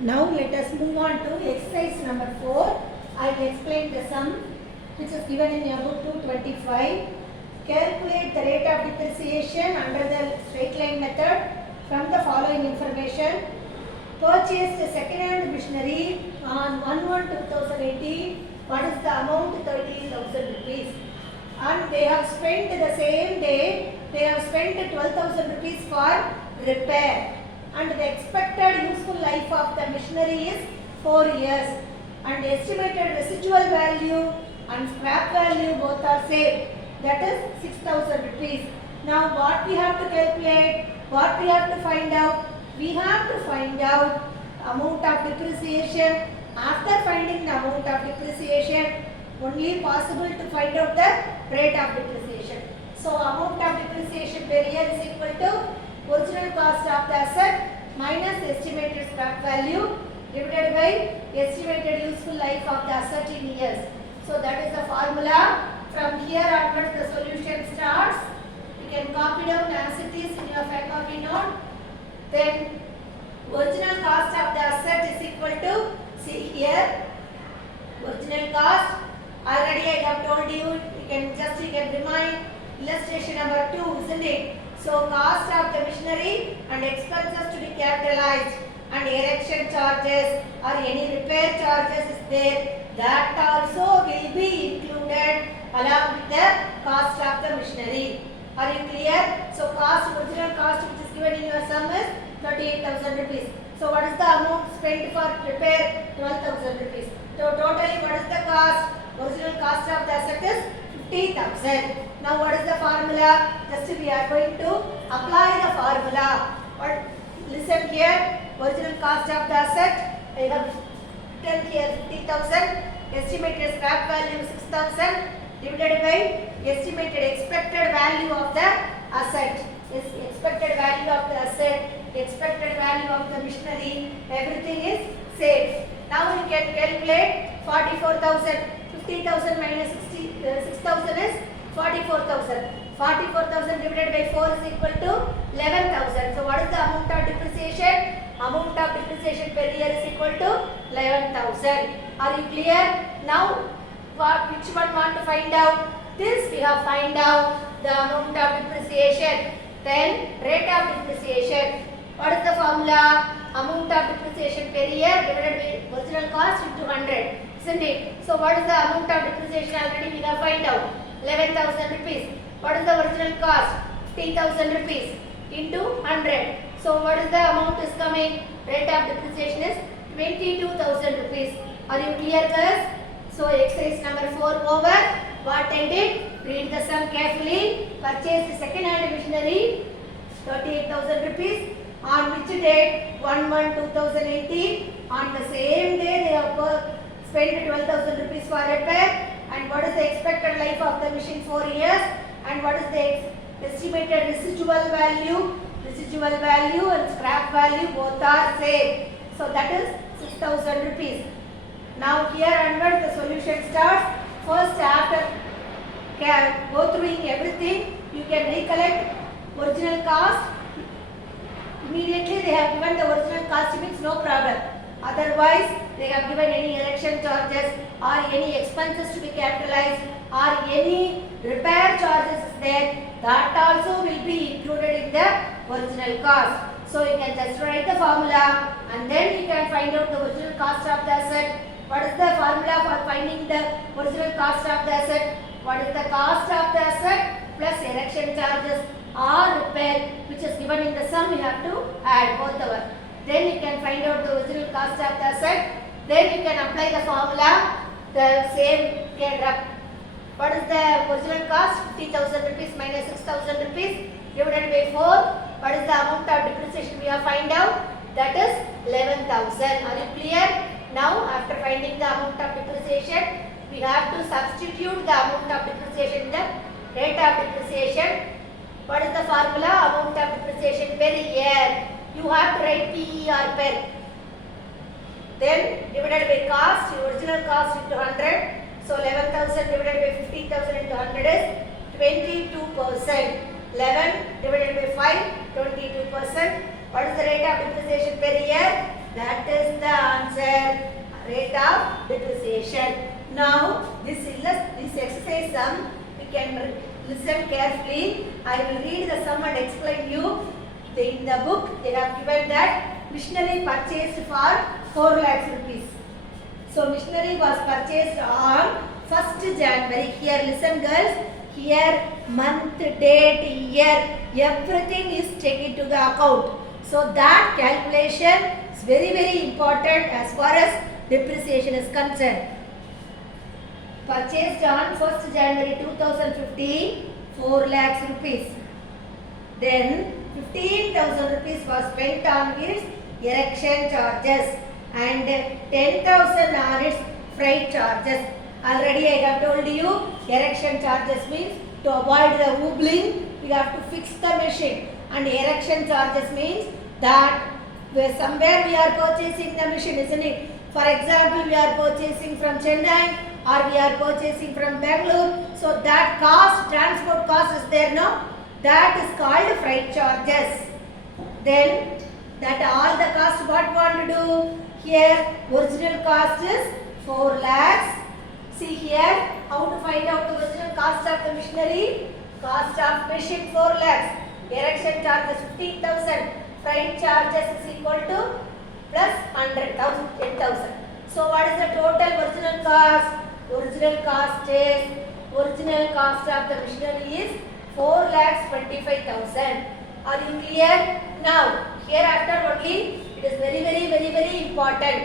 Now let us move on to exercise number 4. I will explain the sum which is given in your book 225. Calculate the rate of depreciation under the straight line method from the following information. Purchased a second-hand machinery on 1/1/2018. What is the amount? 13,000 rupees. And they have spent the same day, they have spent 12,000 rupees for repair. And the expected useful life of the machinery is 4 years. And estimated residual value and scrap value both are same. That is 6,000 rupees. Now what we have to calculate? What we have to find out? We have to find out amount of depreciation. After finding the amount of depreciation, only possible to find out the rate of depreciation. So amount of depreciation per year is equal to original cost of the asset minus estimated scrap value divided by estimated useful life of the asset in years. So that is the formula. From here onwards the solution starts. You can copy down as it is in your faculty note. Then original cost of the asset is equal to, see here, original cost. Already I have told you, you can remind illustration number 2, isn't it? So cost of the machinery and expenses to be capitalized and erection charges or any repair charges is there, that also will be included along with the cost of the machinery. Are you clear? So original cost which is given in your sum is 38,000 rupees. So what is the amount spent for repair? 12,000 rupees. So totally what is the cost? Original cost of the asset is 50,000. Now what is the formula? Just we are going to apply the formula. But listen here. Original cost of the asset, I have written here 50,000. Estimated scrap value 6,000 divided by estimated expected value of the asset. Expected value of the asset, expected value of the machinery, everything is same. Now you can calculate 44,000. 50,000 minus 6,000 is 44,000. 44,000 divided by 4 is equal to 11,000. So what is the amount of depreciation? Amount of depreciation per year is equal to 11,000. Are you clear? Now which one want to find out? This we have find out the amount of depreciation. Then rate of depreciation. What is the formula? Amount of depreciation per year divided by original cost into 100. Isn't it? So what is the amount of depreciation? Already we have find out 11,000 rupees. What is the original cost? 50,000 rupees into 100. So what is the amount is coming? Rate of depreciation is 22,000 rupees. Are you clear, girls? So exercise number 4 over. What I did? Read the sum carefully. Purchased second-hand machinery 38,000 rupees. On which date? 1/1/2018. On the same day they have spent 12,000 rupees for repair. And what is the expected life of the machine? 4 years. And what is the estimated residual value? Residual value and scrap value both are same. So that is 6,000 rupees. Now here onwards the solution starts. First after go through everything, you can recollect original cost. Immediately they have given the original cost means no problem. Otherwise they have given any erection charges or any expenses to be capitalized or any repair charges is there, that also will be included in the original cost. So you can just write the formula and then you can find out the original cost of the asset. What is the formula for finding the original cost of the asset? What is the cost of the asset plus erection charges or repair which is given in the sum? You have to add both over. Then you can find out the original cost of the asset. Then you can apply the formula. The same can wrap. What is the original cost? 50,000 rupees minus 6,000 rupees divided by 4. What is the amount of depreciation we have find out? That is 11,000. Are you clear? Now after finding the amount of depreciation, we have to substitute the amount of depreciation in the rate of depreciation. What is the formula? Amount of depreciation per year. You have to write PER per. Then divided by cost, original cost into 100. So 11,000 divided by 15,000 into 100 is 22%. 11 divided by 5, 22%. What is the rate of depreciation per year? That is the answer. Rate of depreciation. Now this exercise sum we can listen carefully. I will read the sum and explain you. In the book they have given that machinery purchased for 4 lakhs rupees. So machinery was purchased on 1st January. Here listen girls. Here month, date, year, everything is taken to the account. So that calculation is very important as far as depreciation is concerned. Purchased on 1st January 2015, 4 lakhs rupees. Then 15,000 rupees was spent on its erection charges and 10,000 on its freight charges. Already I have told you erection charges means to avoid the wobbling we have to fix the machine, and erection charges means that somewhere we are purchasing the machine, isn't it? For example, we are purchasing from Chennai or we are purchasing from Bangalore. So that cost, transport cost is there, no? That is called freight charges. Then that all the cost what we want to do? Here original cost is 4 lakhs. See here how to find out the original cost of the machinery. Cost of machine 4 lakhs. Erection charges 15,000. Freight charges is equal to plus 100,000, 10,000. So what is the total original cost? Original cost of the machinery is 4 lakhs 25,000. Are you clear? Now hereafter only it is very important.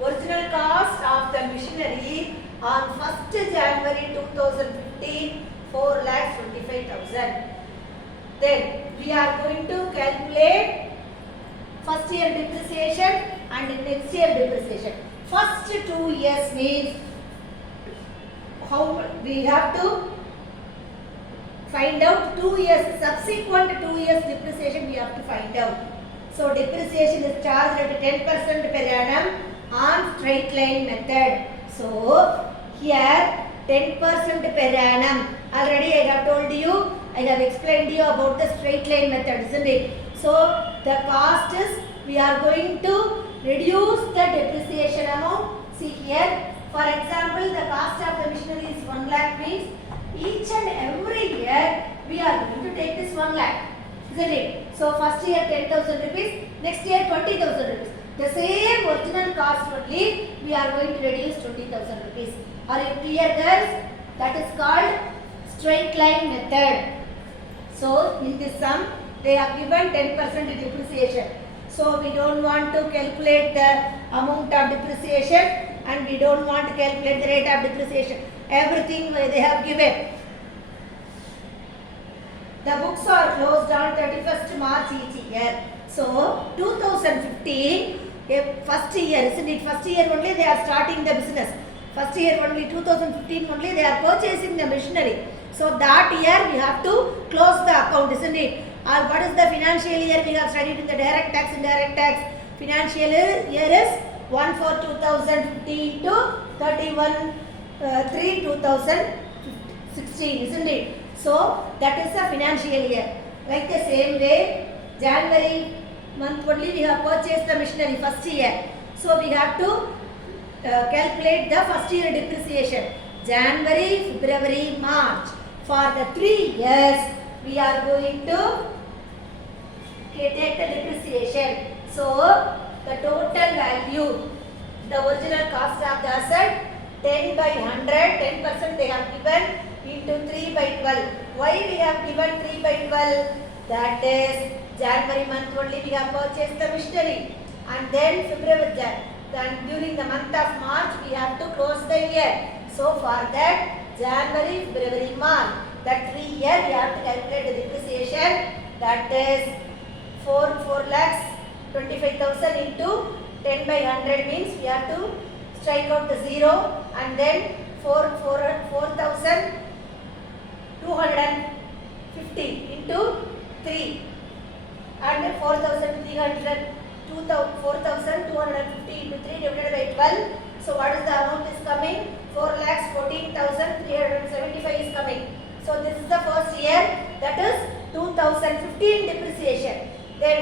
Original cost of the machinery on 1st January 2015, 4 lakhs 25,000. Then we are going to calculate first year depreciation and next year depreciation. First 2 years means how we have to find out 2 years, subsequent 2 years depreciation we have to find out. So depreciation is charged at 10% per annum on straight line method. So here 10% per annum. Already I have told you, I have explained you about the straight line method, isn't it? So the cost is, we are going to reduce the depreciation amount. See here, for example, the cost of the machinery is 1 lakh means each and every year we are going to take this 1 lakh, isn't it? So first year 10,000 rupees, next year 20,000 rupees. The same original cost only we are going to reduce 20,000 rupees. Are you clear girls? That is called straight line method. So in this sum they have given 10% depreciation. So we don't want to calculate the amount of depreciation and we don't want to calculate the rate of depreciation. Everything they have given. The books are closed on 31st March each year. So 2015, first year, isn't it? First year only they are starting the business. First year only 2015 only they are purchasing the machinery. So that year we have to close the account, isn't it? Or what is the financial year we have studied in the direct tax, indirect tax? Financial year is 1/4/2015 to 31/3/2016, isn't it? So that is the financial year. Like the same way, January month only we have purchased the machinery first year. So we have to calculate the first year depreciation. January, February, March. For the 3 years, we are going to take the depreciation. So the total value, the original cost of the asset, 10/100, 10% they have given into 3/12. Why we have given 3/12? That is January month only we have purchased the machinery, and then February, then during the month of March we have to close the year. So for that January, February, March, that 3 years we have to calculate the depreciation. That is 4 lakhs 25,000 into 10/100 means we have to strike out the 0, and then 4,250 into 3 and 4,300, 4,250 into 3 divided by 12. So what is the amount is coming? 4,14,375 is coming. So this is the first year, that is 2015 depreciation. Then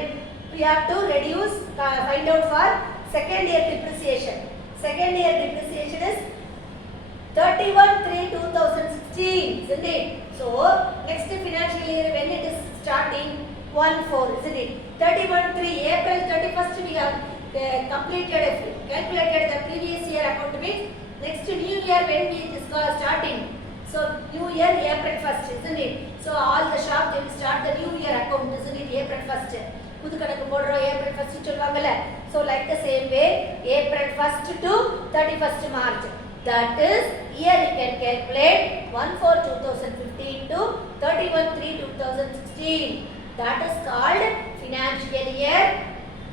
we have to reduce, find out for second year depreciation. Second year depreciation is 31/3/2016, isn't it? So next financial year when it is starting 1/4, isn't it? 31/3 April 31st we have calculated the previous year account means next new year when we is starting. So new year April 1st, isn't it? So all the shop they will start the new year account, isn't it? April 1st. புது கணக்கு போடுறோம் April 1st சொல்வாங்கல. So like the same way April 1st to 31st March. That is here you can calculate 1/4/2015 to 31/3/2016. That is called financial year.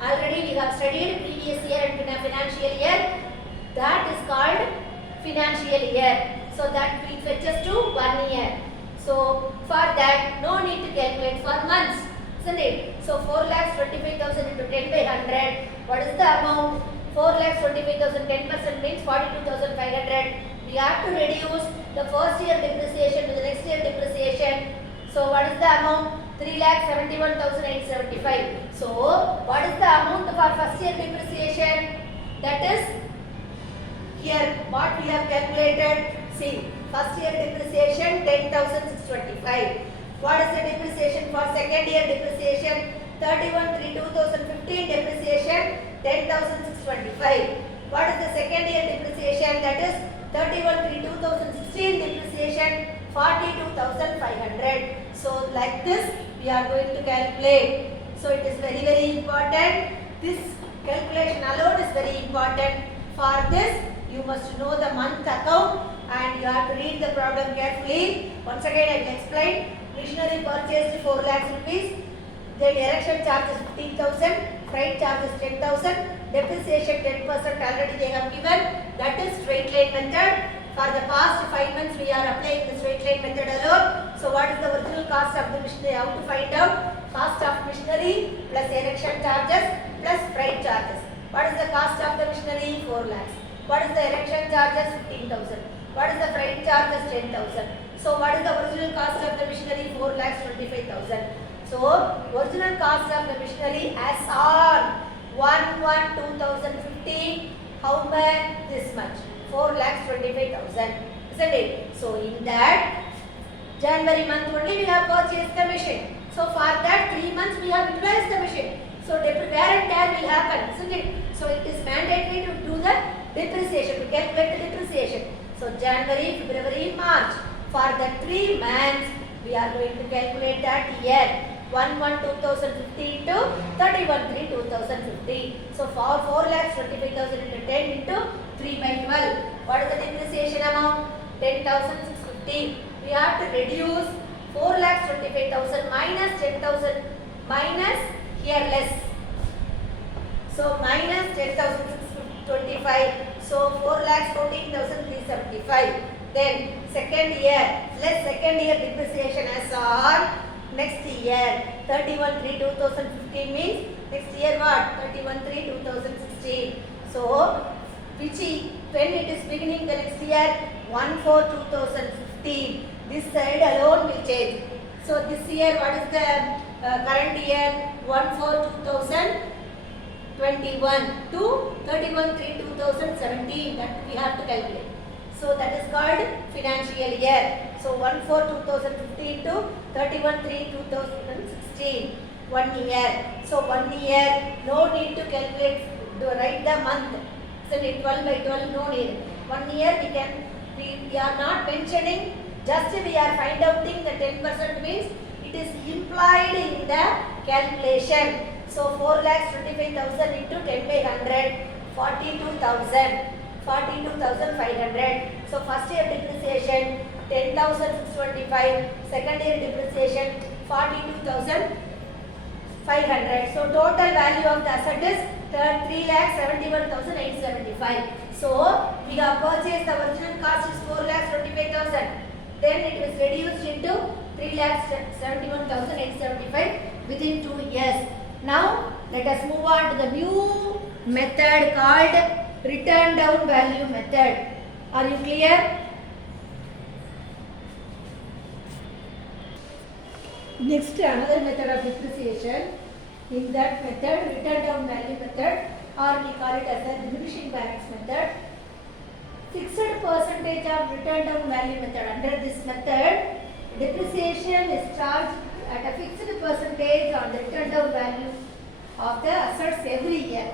Already we have studied previous year and financial year. That is called financial year. So that will fetch us to 1 year. So for that no need to calculate for months, isn't it? So 4,25,000 into 10 by 100. What is the amount? 4,25,000, 10% means 42,500. We have to reduce the first year depreciation to the next year depreciation. So what is the amount? 3,71,875. So what is the amount for first year depreciation? That is here what we have calculated. See, first year depreciation 10,625. What is the depreciation for second year depreciation? 31/3/2015 depreciation 10,625. What is the second year depreciation? That is 31/3/2016 depreciation 42,500. So like this we are going to calculate. So it is very important. This calculation alone is very important. For this you must know the month account and you have to read the problem carefully. Once again I will explain. Machinery purchased 4 lakhs rupees. Then erection charges 15,000, freight charges 10,000, depreciation 10% already they have given. That is straight line method. For the past 5 months we are applying the straight line method alone. So what is the original cost of the machinery? How to find out? Cost of machinery plus erection charges plus freight charges. What is the cost of the machinery? 4 lakhs. What is the erection charges? 15,000. What is the freight charges? 10,000. So what is the original cost of the machinery? 4,25,000. So original cost of the machinery as on 1/1/2015, how much? This much, 4,25,000, isn't it? So in that January month only we have purchased the machine. So for that 3 months we have utilized the machine. So wear and tear will happen, isn't it? So it is mandatory to do the depreciation, to calculate the depreciation. So January, February, March. For the 3 months we are going to calculate that year. 1/1/2015 to 31/3/2015. So for 4,25,000 into 10 into 3/12. What is the depreciation amount? 10,650. We have to reduce 4,25,000 minus 10,000 minus here less. So minus 10,625. So 4,14,375. Then second year less second year depreciation as on next year 31/3/2015 means next year what? 31/3/2016. So which when it is beginning the next year? 1/4/2015. This side alone will change. So this year what is the current year? 1/4/2021 to 31/3/2017. That we have to calculate. So that is called financial year. So 1/4/2015 to 31/3/2016. 1 year. So 1 year, no need to calculate, write the month. So 12/12, no need. 1 year we are not mentioning, just we are find outing the 10% means it is implied in the calculation. So 4,25,000 into 10 by 100, 42,000. 42,500. So first year depreciation 10,625. Second year depreciation 42,500. So total value of the asset is 3,71,875. So we have purchased, the original cost is 4,25,000. Then it was reduced into 3,71,875 within 2 years. Now let us move on to the new method called return down value method. Are you clear? Next, another method of depreciation. In that method, written down value method, or we call it as a diminishing balance method, fixed percentage of written down value method. Under this method, depreciation is charged at a fixed percentage on the written down value of the assets every year.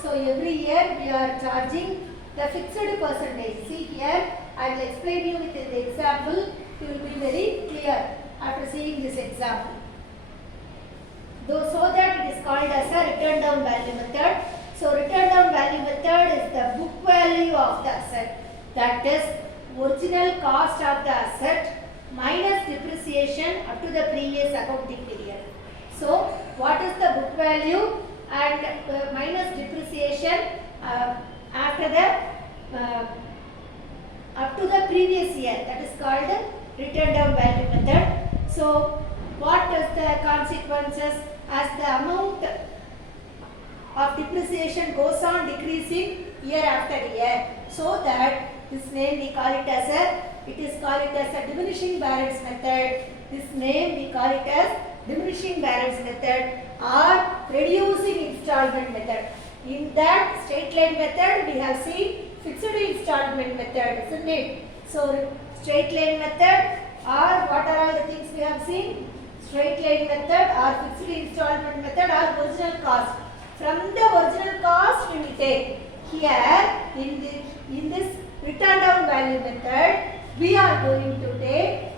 So every year we are charging the fixed percentage. See here, I will explain you with the example. You will be very clear after seeing this example. So that it is called as a written down value method. So written down value method is the book value of the asset, that is original cost of the asset minus depreciation up to the previous accounting period. So what is the book value and minus depreciation after the up to the previous year, that is called written down value method. So what is the consequences? As the amount of depreciation goes on decreasing year after year, so that this name we call it as a diminishing balance method. This name we call it as diminishing balance method or reducing installment method. In that straight line method we have seen fixed installment method, isn't it? So straight line method, or what are all the things we have seen? Straight line method or fixed installment method or original cost. From the original cost we will take. Here in this written down value method, we are going to take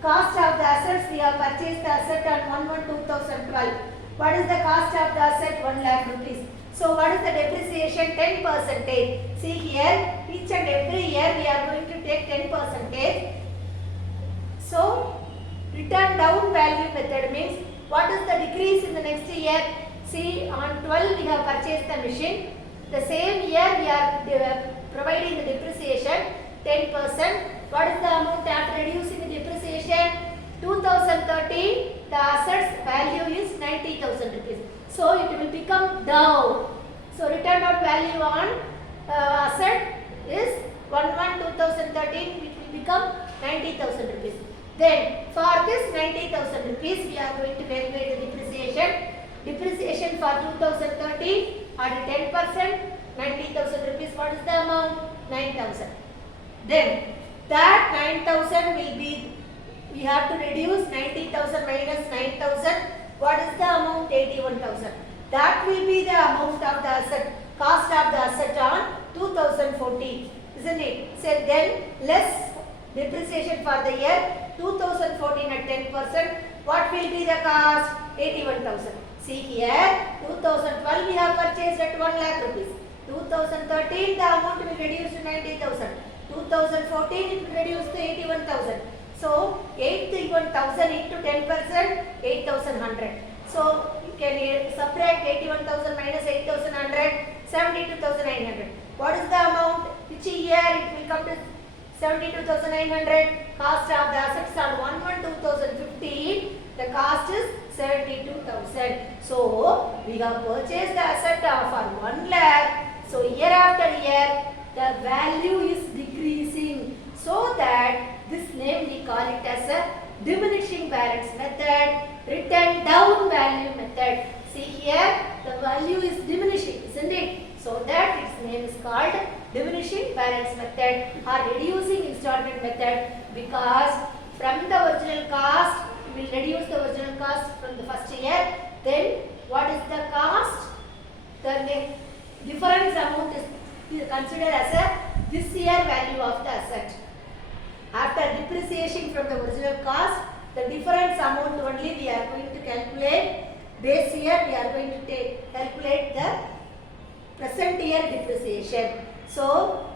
cost of the assets. We have purchased the asset on 1/1/2012. What is the cost of the asset? 1 lakh rupees. So what is the depreciation? 10%. See here, each and every year we are going to take 10%. So written down value method means what is the decrease in the next year? See, on 12 we have purchased the machine. The same year we are providing the depreciation 10%. What is the amount after reducing the depreciation? 2013, the assets value is 90,000 rupees. So it will become down. So written down value on asset is 1/1/2013, which will become 90,000 rupees. Then for this 90,000 rupees, we are going to calculate the depreciation. Depreciation for 2013 at 10%, 90,000 rupees. What is the amount? 9,000. Then that 9,000 will be, we have to reduce 90,000 minus 9,000. What is the amount? 81,000. That will be the amount of the asset, cost of the asset on 2014, isn't it? So then less depreciation for the year 2014 at 10%. What will be the cost? 81,000. See here, 2012 we have purchased at 1 lakh rupees. 2013 the amount will reduce to 90,000. 2014 it will reduce to 81,000. So 81,000 into 10%, 8,100. So you can subtract 81,000 minus 8,100, 72,900. What is the amount? Which year it will come to 72,900? Cost of the assets on 1/1/2015. The cost is 72,000. So we have purchased the asset for 1 lakh. So year after year the value is decreasing. So that this name we call it as a diminishing balance method, written down value method. See here, the value is diminishing, isn't it? So that its name is called diminishing balance method or reducing installment method, because from the original cost we will reduce the original cost from the first year. Then what is the cost? The difference amount is considered as a this year value of the asset. After depreciation from the original cost, the difference amount only we are going to calculate. Base year we are going to calculate the present year depreciation. So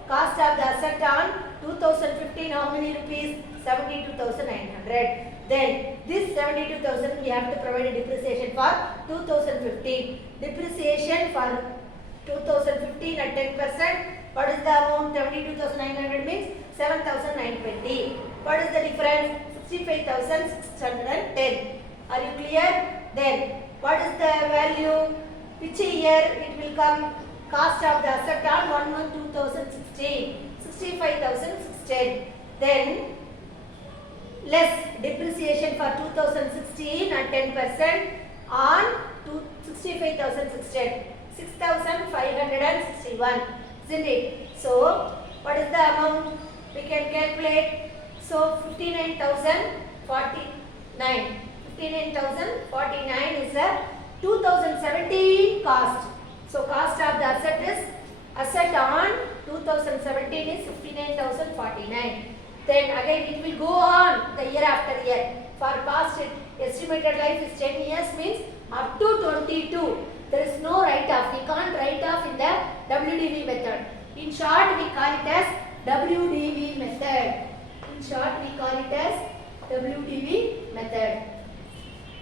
cost of the asset on 2015, how many rupees? 72,900. Then this 72,000 we have to provide a depreciation for 2015. Depreciation for 2015 at 10%. What is the amount? 72,900 means 7,920. What is the difference? 65,610. Are you clear? Then what is the value? Which year it will come? Cost of the asset on 1/1/2016. 65,610. Then less depreciation for 2016 at 10%. on 65,561, isn't it? So what is the amount we can calculate? So 59,049. 59,049 is the 2017 cost. So cost of the asset on 2017 is 59,049. Then again it will go on the year after year. For past estimated life is 10 years, means up to 22. There is no write-off. We can't write off in the WDV method. In short, we call it as WDV method. In short, we call it as WDV method.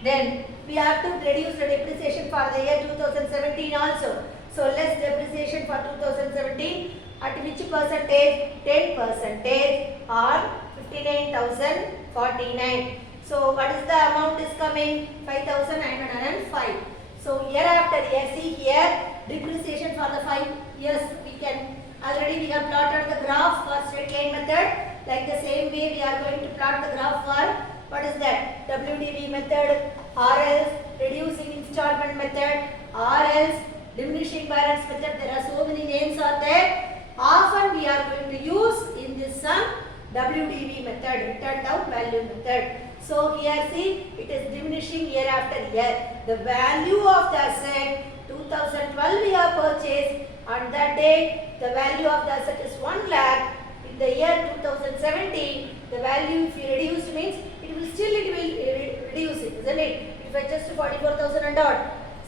Then we have to reduce the depreciation for the year 2017 also. So less depreciation for 2017 at which percentage? 10% or 59,049. So what is the amount is coming? 5,905. So year after year, see here depreciation for the 5 years we can already we have plotted the graph for straight line method. Like the same way we are going to plot the graph for what is that? WDV method, or else reducing installment method, or else diminishing balance method. There are so many names are there. Often we are going to use in this sum WDV method, return down value method. So here see it is diminishing year after year. The value of the asset 2012 we have purchased, on that day the value of the asset is 1 lakh. In the year 2017 the value if you reduce means it will reduce it, isn't it? It fetches to 44,000 and odd.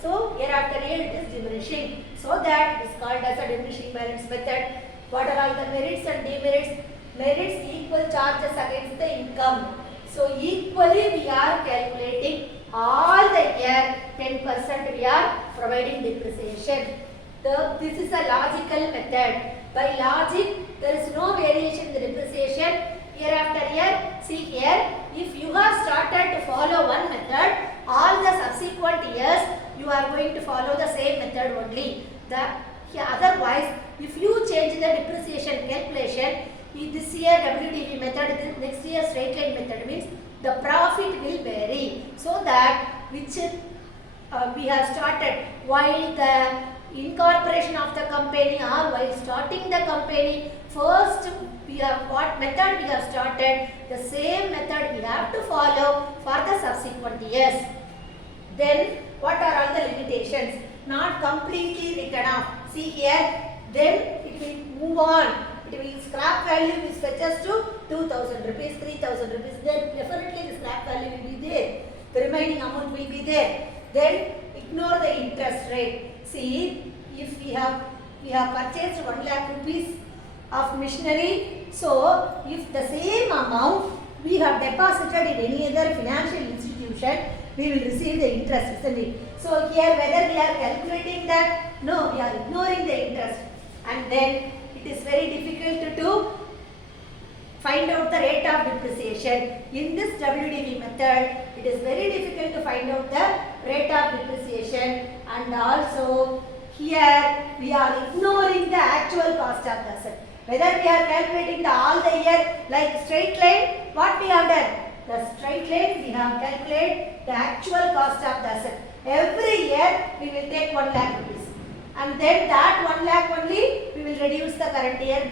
So year after year it is diminishing. So that is called as a diminishing balance method. What are all the merits and demerits? Merits equal charges against the income. So equally we are calculating all the year 10% we are providing depreciation. This is a logical method. By logic there is no variation in the depreciation year after year. See here, if you have started to follow one method, all the subsequent years you are going to follow the same method only. Otherwise, if you change the depreciation calculation, this year WDV method, next year straight line method, means the profit will vary. So that which we have started while the incorporation of the company or while starting the company, first we have what method we have started, the same method we have to follow for the subsequent years. Then what are all the limitations? Not completely written off. See here, then it will move on. It will scrap value is fetches to 2,000 rupees, 3,000 rupees. Then definitely the scrap value will be there. The remaining amount will be there. Then ignore the interest rate. See, if we have purchased 1 lakh rupees of machinery, so if the same amount we have deposited in any other financial institution, we will receive the interest, isn't it? So here whether we are calculating that, no, we are ignoring the interest, and then it is very difficult to find out the rate of depreciation. In this WDV method, it is very difficult to find out the rate of depreciation, and also here we are ignoring the actual cost of the asset. Whether we are calculating all the year like straight line, what we have done? The straight line we have calculated the actual cost of the asset. Every year we will take 1 lakh rupees, and then that 1 lakh only we will reduce the current year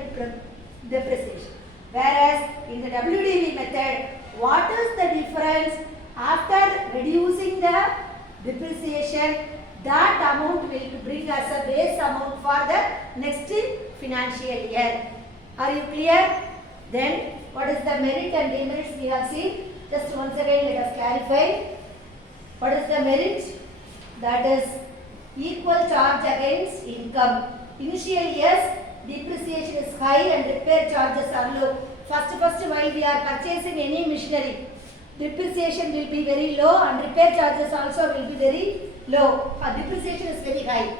depreciation. Whereas in the WDV method, what is the difference after reducing the depreciation? That amount will bring us a base amount for the next financial year. Are you clear? Then what is the merit and demerits we have seen? Just once again let us clarify. What is the merit? That is equal charge against income. Initial years depreciation is high and repair charges are low. First while we are purchasing any machinery, depreciation will be very low and repair charges also will be very low. Depreciation is very high,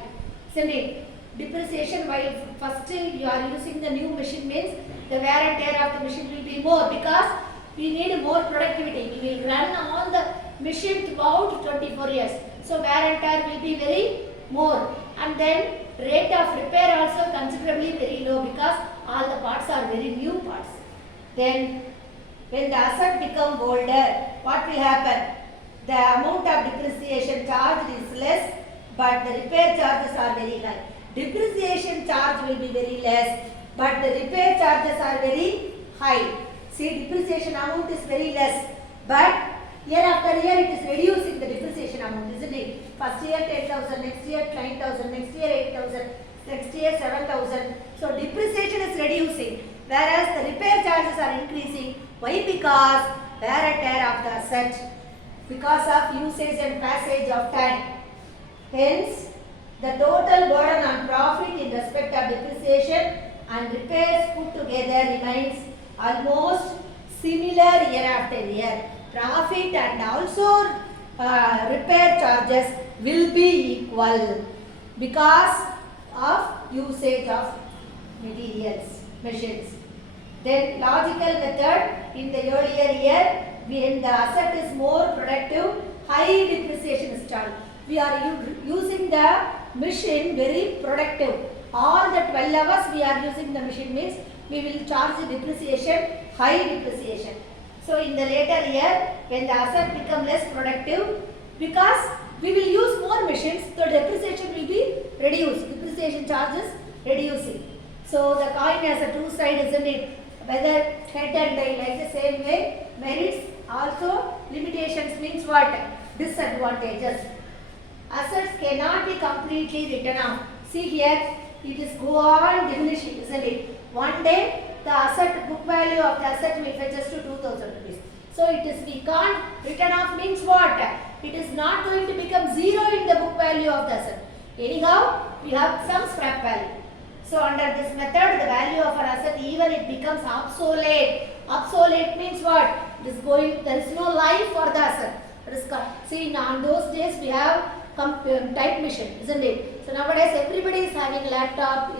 isn't it? Depreciation while first you are using the new machine means the wear and tear of the machine will be more because we need more productivity. We will run all the machine throughout 24 years. So wear and tear will be very more, and then rate of repair also considerably very low because all the parts are very new parts. Then when the asset become older, what will happen? the amount of depreciation charged is less, but the repair charges are very high. Depreciation charge will be very less, but the repair charges are very high. See, depreciation amount is very less, but year after year it is reducing the depreciation amount, isn't it? First year 10,000, next year 9,000, next year 8,000, next year 7,000. So depreciation is reducing, whereas the repair charges are increasing. Why? Because wear and tear of the asset, because of usage and passage of time. Hence, the total burden on profit in respect of depreciation and repairs put together remains almost similar year after year. Profit and also repair charges will be equal because of usage of materials, machines. Then logical method, in the earlier year, when the asset is more productive, high depreciation is charged. We are using the machine very productive. All the 12 hours we are using the machine means we will charge the depreciation, high depreciation. So in the later year, when the asset become less productive, because we will use more machines, the depreciation will be reduced. Depreciation charges reducing. So the coin has a two sides, isn't it? Whether head and tail, like the same way, merits also limitations means what? Disadvantages. Assets cannot be completely written off. See here, it is go on diminishing, isn't it? One day, the asset book value of the asset will fetch us to 2,000 rupees. So it is, we can't, written off means what? It is not going to become zero in the book value of the asset. Anyhow, we have some scrap value. So under this method, the value of an asset, even it becomes obsolete. Obsolete means what? It is going, there is no life for the asset. See, on those days we have type machine, isn't it? So nowadays everybody is having a laptop.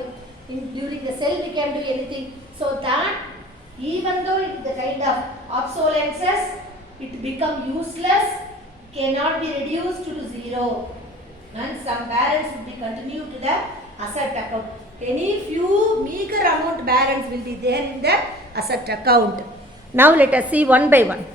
During the cell we can do anything. So that even though it is the kind of obsolescence, it become useless, cannot be reduced to zero. And some balance will be continued to the asset account. Any few meager amount balance will be there in the asset account. Now let us see one by one.